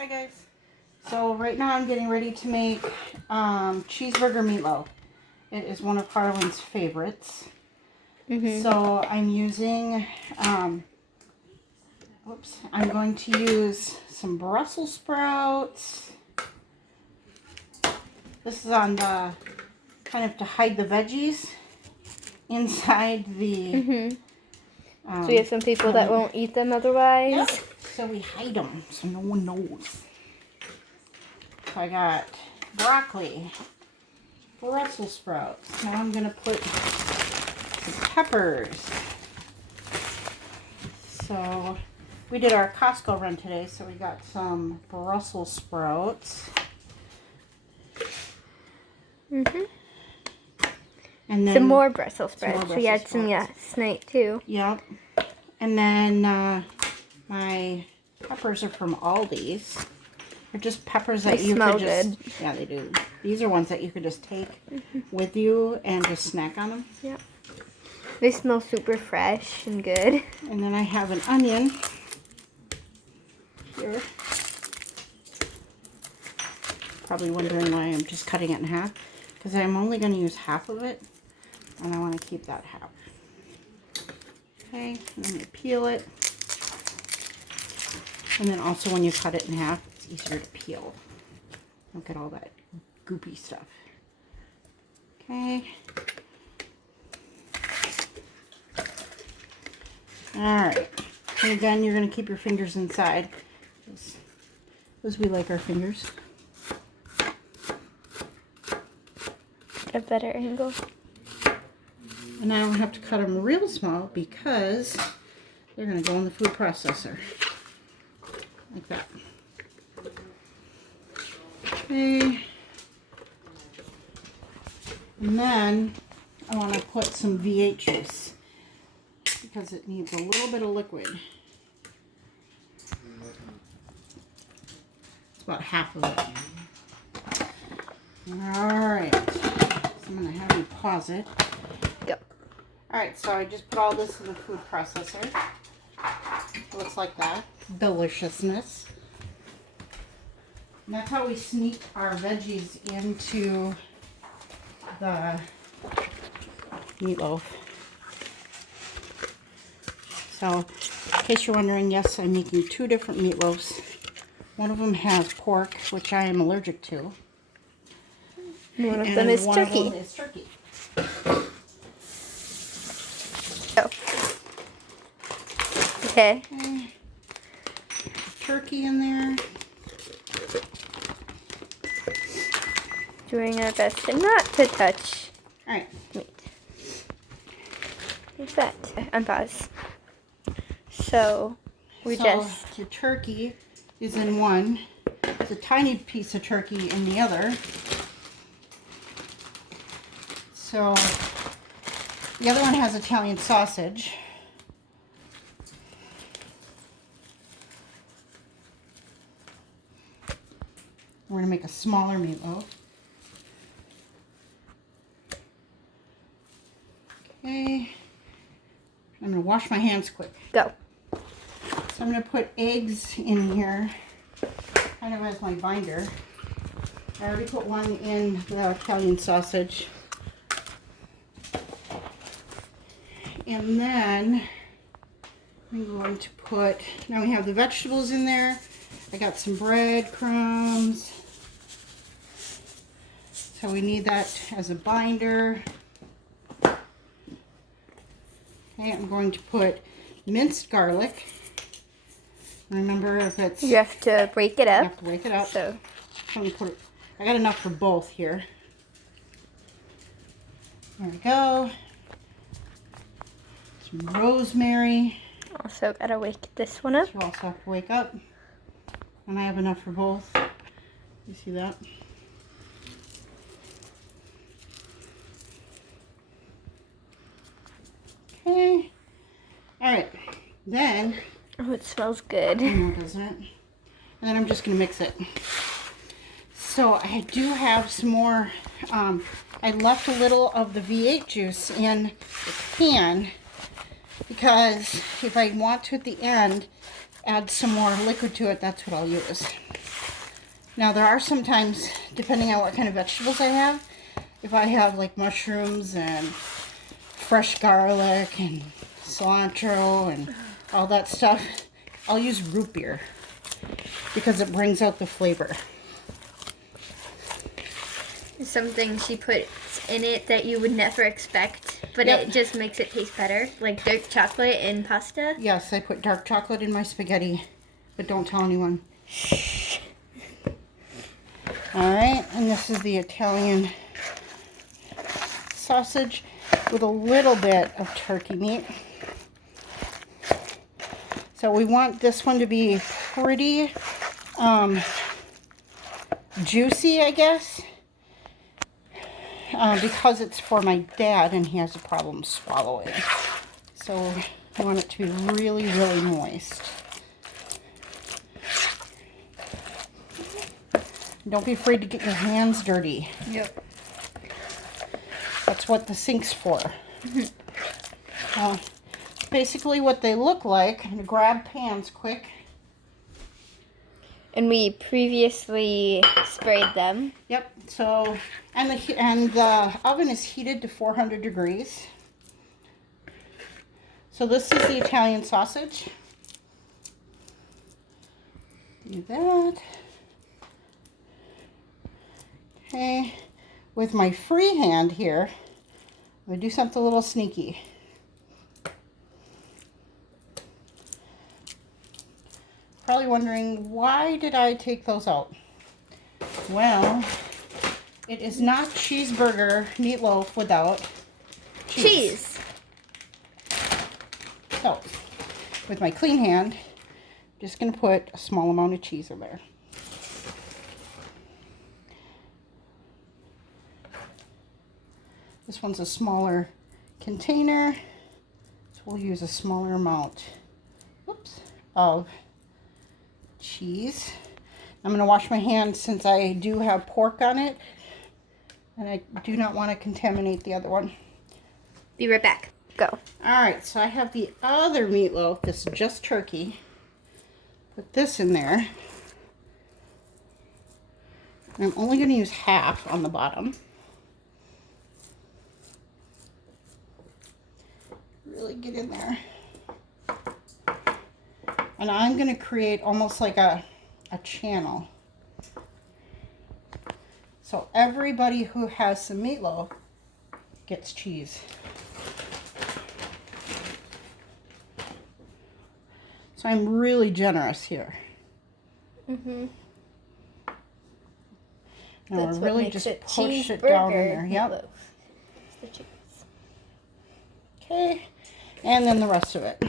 Hi guys. So right now I'm getting ready to make cheeseburger meatloaf. It is one of Harlan's favorites. So I'm using, I'm going to use some Brussels sprouts. This is on the, kind of to hide the veggies inside the... So you have some people that won't eat them otherwise? Yep. So we hide them so no one knows. So I got broccoli, Brussels sprouts. Now I'm going to put some peppers. So we did our Costco run today, so we got some Brussels sprouts. And then some more Brussels sprouts. We had some last night too. Yep. And then my peppers are from Aldi's. They're just peppers that you could just... Yeah, they do. These are ones that you could just take with you and just snack on them. Yep. They smell super fresh and good. And then I have an onion here. Probably wondering why I'm just cutting it in half. Because I'm only going to use half of it. And I want to keep that half. Okay, and then you peel it. And then also when you cut it in half, it's easier to peel. Don't get all that goopy stuff. Okay. Alright. And again, you're going to keep your fingers inside. Because we like our fingers. A better angle. And I don't have to cut them real small because they're going to go in the food processor. Like that. Okay. And then I want to put some V8 juice because it needs a little bit of liquid. It's about half of it. Alright. So I'm going to have you pause it. Alright, so I just put all this in the food processor. It looks like that. Deliciousness. And that's how we sneak our veggies into the meatloaf. So, in case you're wondering, yes, I'm making two different meatloaves. One of them has pork, which I am allergic to. One of them is turkey. Okay. Turkey in there. Doing our best to not to touch Alright. meat. What's that? Unpause. So the turkey is in one. There's a tiny piece of turkey in the other. So the other one has Italian sausage. We're going to make a smaller meatloaf. Okay. I'm going to wash my hands quick. Go. So I'm going to put eggs in here, kind of as my binder. I already put one in the Italian sausage. And then I'm going to put, now we have the vegetables in there. I got some breadcrumbs. So we need that as a binder. Okay, I'm going to put minced garlic. Remember, if it's... You have to break it up. You have to break it up. So I'm gonna put it, I got enough for both here. There we go. Some rosemary. Also gotta wake this one up. You also have to wake up. And I have enough for both. You see that? Okay. Alright. Then... Oh, it smells good. I know, doesn't it? And then I'm just going to mix it. So I do have some more... I left a little of the V8 juice in the pan because if I want to at the end add some more liquid to it, that's what I'll use. Now there are sometimes, depending on what kind of vegetables I have, if I have like mushrooms and fresh garlic and cilantro and all that stuff, I'll use root beer because it brings out the flavor. Something she puts in it that you would never expect, but it just makes it taste better, like dark chocolate in pasta. Yes, I put dark chocolate in my spaghetti, but don't tell anyone. Alright, and this is the Italian sausage with a little bit of turkey meat. So we want this one to be pretty juicy, I guess, because it's for my dad and he has a problem swallowing. So I want it to be really, really moist. Don't be afraid to get your hands dirty. Yep. That's what the sink's for. Basically what they look like. I'm going to grab pans quick. And we previously sprayed them. Yep. So, and the oven is heated to 400 degrees. So this is the Italian sausage. Do that. Okay. With my free hand here, I'm going to do something a little sneaky. Probably wondering, why did I take those out? Well, it is not cheeseburger meatloaf without cheese. So, with my clean hand, I'm just going to put a small amount of cheese in there. This one's a smaller container, so we'll use a smaller amount of cheese. I'm going to wash my hands since I do have pork on it, and I do not want to contaminate the other one. Be right back. Go. Alright, so I have the other meatloaf. This is just turkey. Put this in there. And I'm only going to use half on the bottom. Really get in there. And I'm going to create almost like a channel. So everybody who has some meatloaf gets cheese. So I'm really generous here. Mm-hmm. Now we're really just push it down in there. Yep. Okay. And then the rest of it.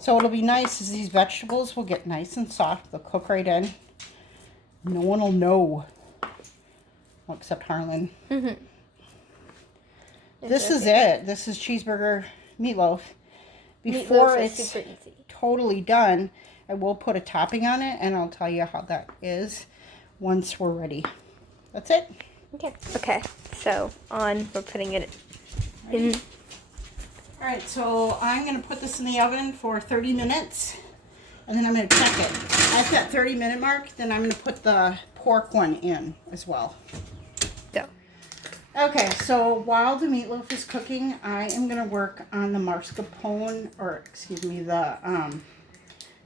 So what'll be nice is these vegetables will get nice and soft. They'll cook right in. No one will know. Well, except Harlan. Mm-hmm. This is it. This is cheeseburger meatloaf. Before it's totally done, I will put a topping on it, and I'll tell you how that is once we're ready. That's it. Okay. Okay. So we're putting it in. All right. So I'm going to put this in the oven for 30 minutes, and then I'm going to check it. At that 30-minute mark, then I'm going to put the pork one in as well. Go. Okay, so while the meatloaf is cooking, I am going to work on the mascarpone, or excuse me, the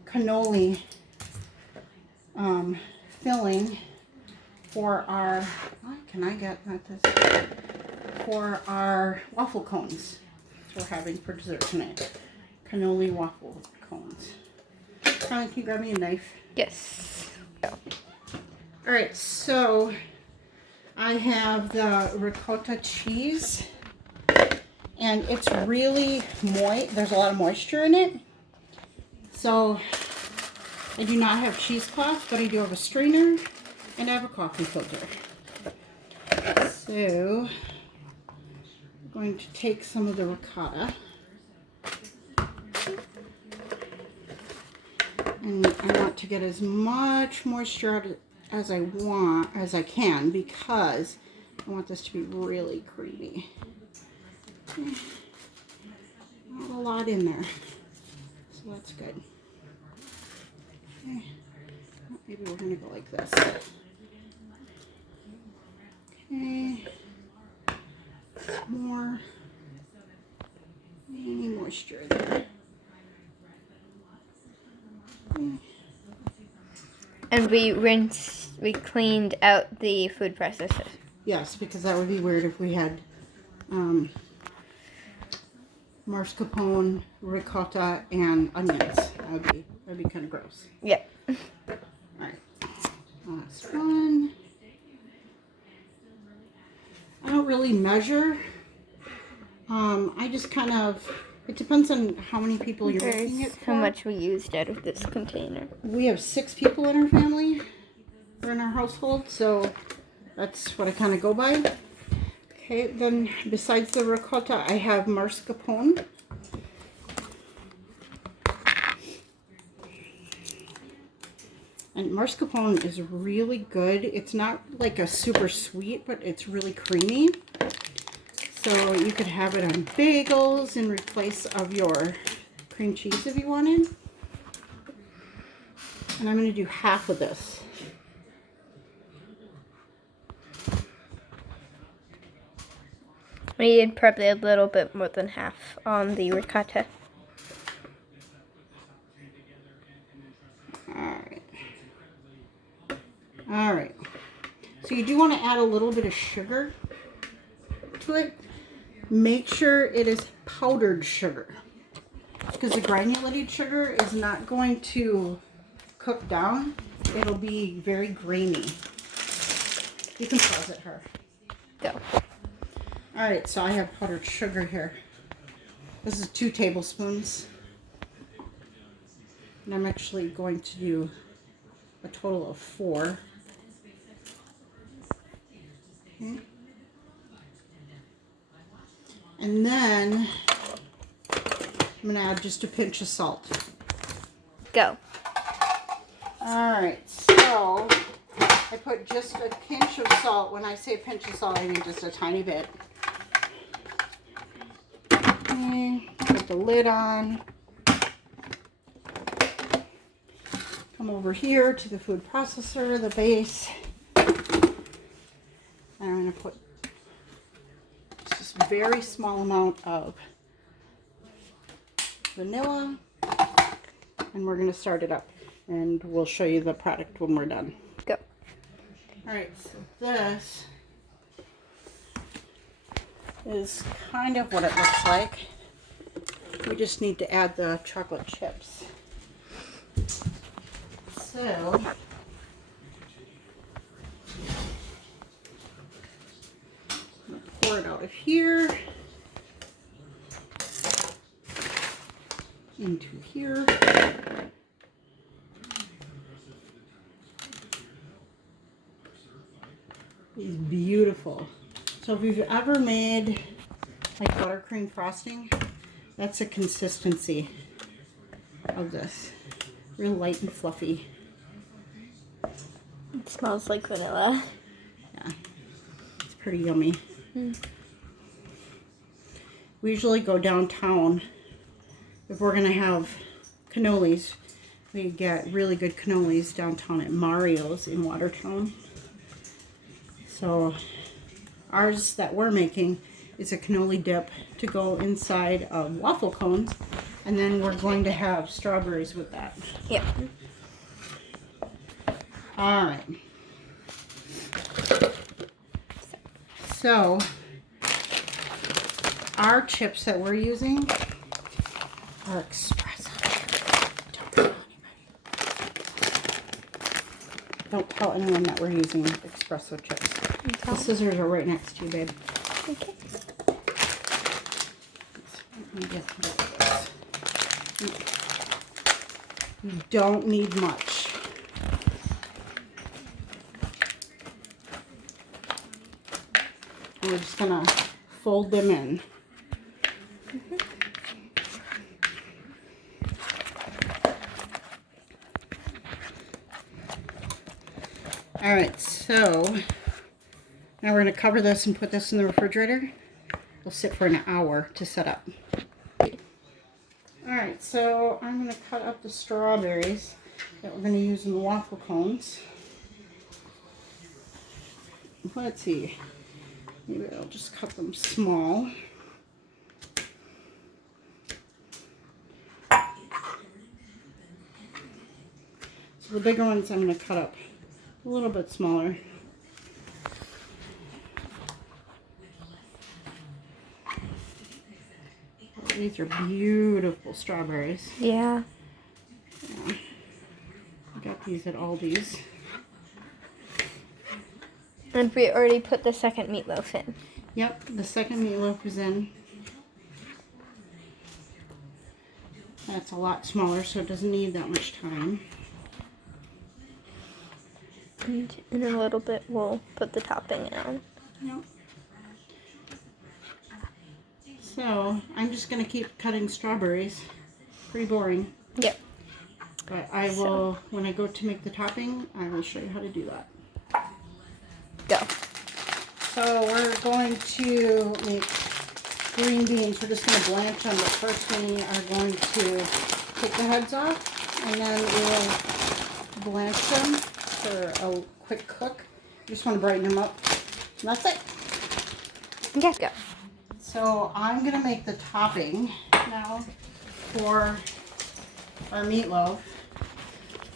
cannoli filling for our, for our waffle cones. We're having for dessert tonight. Cannoli waffle cones. Carly, can you grab me a knife? Yes. Go. Alright, so I have the ricotta cheese, and it's really moist. There's a lot of moisture in it. So I do not have cheesecloth, but I do have a strainer, and I have a coffee filter. So I'm going to take some of the ricotta, and I want to get as much moisture out as I can, because I want this to be really creamy. lot in there. So that's good. Okay. Maybe we're going to go like this. Okay. More. Any moisture there. Okay. And we cleaned out the food processor. Yes, because that would be weird if we had mascarpone, ricotta, and onions. That'd be kind of gross. Yep. All right, last one. I don't really measure. I just kind of. It depends on how many people you're making it for. How much we used out of this container. We have 6 people in our family, or in our household, so that's what I kind of go by. Okay, then besides the ricotta, I have mascarpone. And mascarpone is really good. It's not like a super sweet, but it's really creamy. So you could have it on bagels in replace of your cream cheese if you wanted. And I'm going to do half of this. We need probably a little bit more than half on the ricotta. All right. So you do want to add a little bit of sugar to it. Make sure it is powdered sugar, because the granulated sugar is not going to cook down. It'll be very grainy. You can pause it, her. Go. All right, so I have powdered sugar here. This is 2 tablespoons. And I'm actually going to do a total of 4. Okay. And then I'm going to add just a pinch of salt. Go. All right, so I put just a pinch of salt. When I say a pinch of salt, I mean just a tiny bit. Okay, put the lid on. Come over here to the food processor, the base. And I'm going to put just a very small amount of vanilla. And we're going to start it up. And we'll show you the product when we're done. Go. Alright, so this is kind of what it looks like. We just need to add the chocolate chips. So, pour it out of here into here. It's beautiful. So if you've ever made like buttercream frosting, that's the consistency of this. Real light and fluffy. It smells like vanilla. Yeah, it's pretty yummy. We usually go downtown if we're gonna have cannolis. We get really good cannolis downtown at Mario's in Watertown. So ours that we're making is a cannoli dip to go inside of waffle cones, and then we're going to have strawberries with that. Yep. All right. So our chips that we're using are espresso. Don't tell anybody. Don't tell anyone that we're using espresso chips. The scissors are right next to you, babe. Okay. Let me get this. You don't need much. We're just gonna fold them in. All right, so now we're going to cover this and put this in the refrigerator. It'll sit for an hour to set up. Alright, so I'm going to cut up the strawberries that we're going to use in the waffle cones. Let's see. Maybe I'll just cut them small. So the bigger ones I'm going to cut up a little bit smaller. These are beautiful strawberries. Yeah. I got these at Aldi's. And we already put the second meatloaf in. Yep, the second meatloaf is in. That's a lot smaller, so it doesn't need that much time. And in a little bit, we'll put the topping on. Yep. So, I'm just going to keep cutting strawberries. Pretty boring. Yep. But I will, when I go to make the topping, I will show you how to do that. Go. So, we're going to make green beans. We're just going to blanch them, but first we are going to take the heads off, and then we'll blanch them for a quick cook. Just want to brighten them up. And that's it. Yes, go. So I'm going to make the topping now for our meatloaf.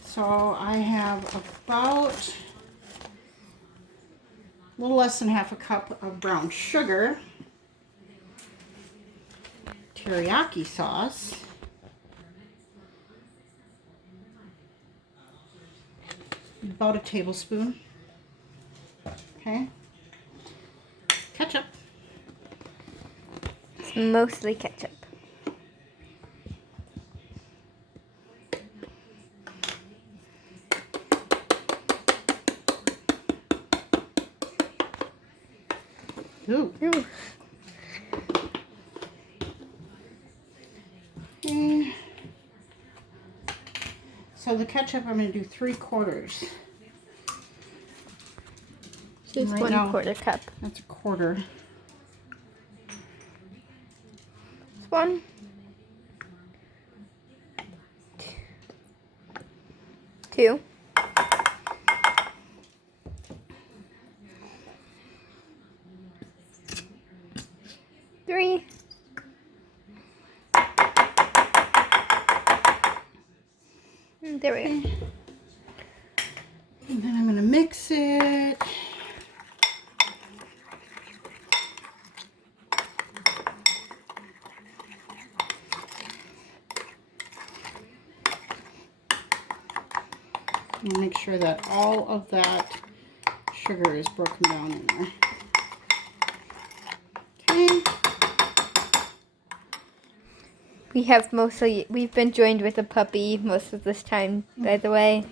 So I have about a little less than half a cup of brown sugar, teriyaki sauce, about a tablespoon, okay, ketchup, It's mostly ketchup. ooh, Ooh. okay. So the ketchup I'm going to do 3/4. Just Right 1/4 cup. That's a quarter. This one. 2. 3. There we go. And then I'm going to mix it. And make sure that all of that sugar is broken down in there. Okay. We've been joined with a puppy most of this time, by the way.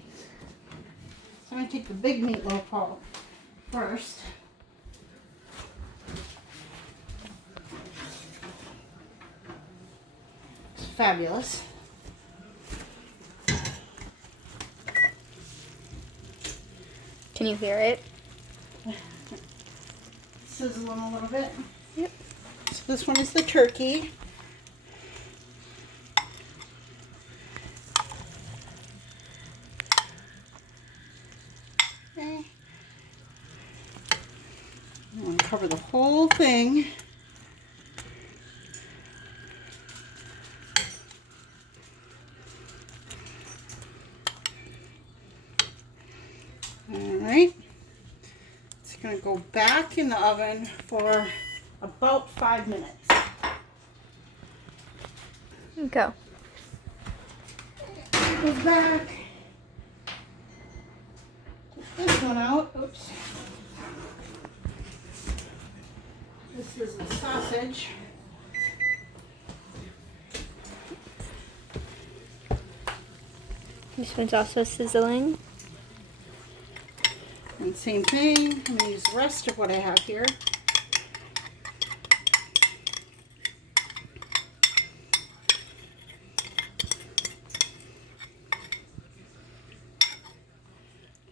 So I'm going to take the big meatloaf out first. It's fabulous. Can you hear it? Sizzle them a little bit. Yep. So this one is the turkey. Okay. I'm going to cover the whole thing. Alright. It's going to go back in the oven for about 5 minutes. Go. Goes back. Take this one out. Oops. This is the sausage. This one's also sizzling. And same thing. I'm going to use the rest of what I have here.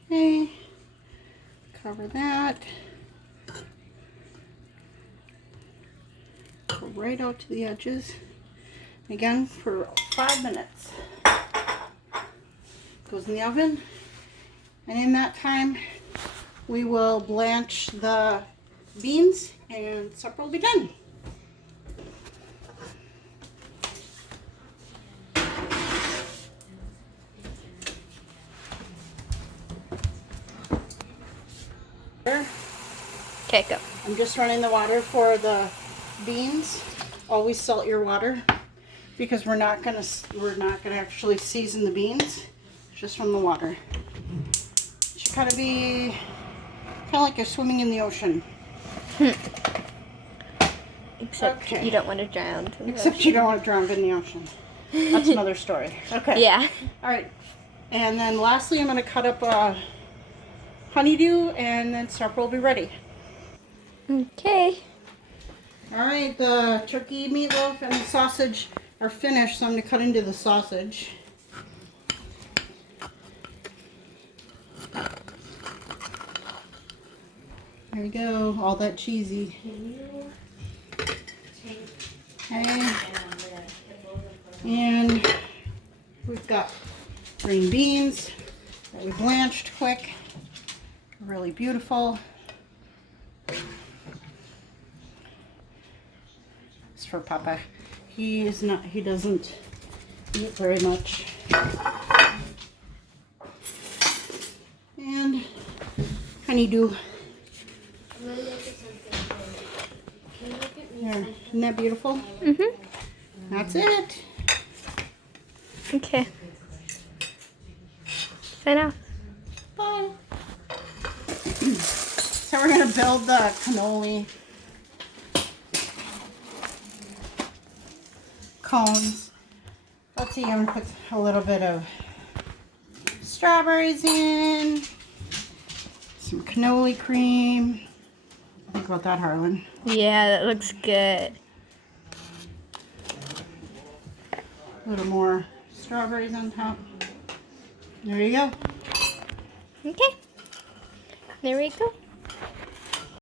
Okay, cover that. Go right out to the edges. Again, for 5 minutes. Goes in the oven. And in that time, we will blanch the beans and supper will be done. Okay, go. I'm just running the water for the beans. Always salt your water because we're not gonna actually season the beans. Just from the water. It should kind of like you're swimming in the ocean. Except you don't want to drown. Except you don't want to drown in the ocean. That's another story. Okay. Yeah. All right. And then lastly, I'm going to cut up honeydew, and then supper will be ready. Okay. All right. The turkey meatloaf and the sausage are finished, so I'm going to cut into the sausage. There we go. All that cheesy. Okay. And we've got green beans that we blanched quick. Really beautiful. It's for Papa. He doesn't eat very much. And honeydew. There. Isn't that beautiful? Mhm. That's it. Okay. Sign off. Bye. So we're gonna build the cannoli cones. Let's see. I'm gonna put a little bit of strawberries in, some cannoli cream. Think about that, Harlan. Yeah, that looks good. A little more strawberries on top. There you go. Okay. There we go.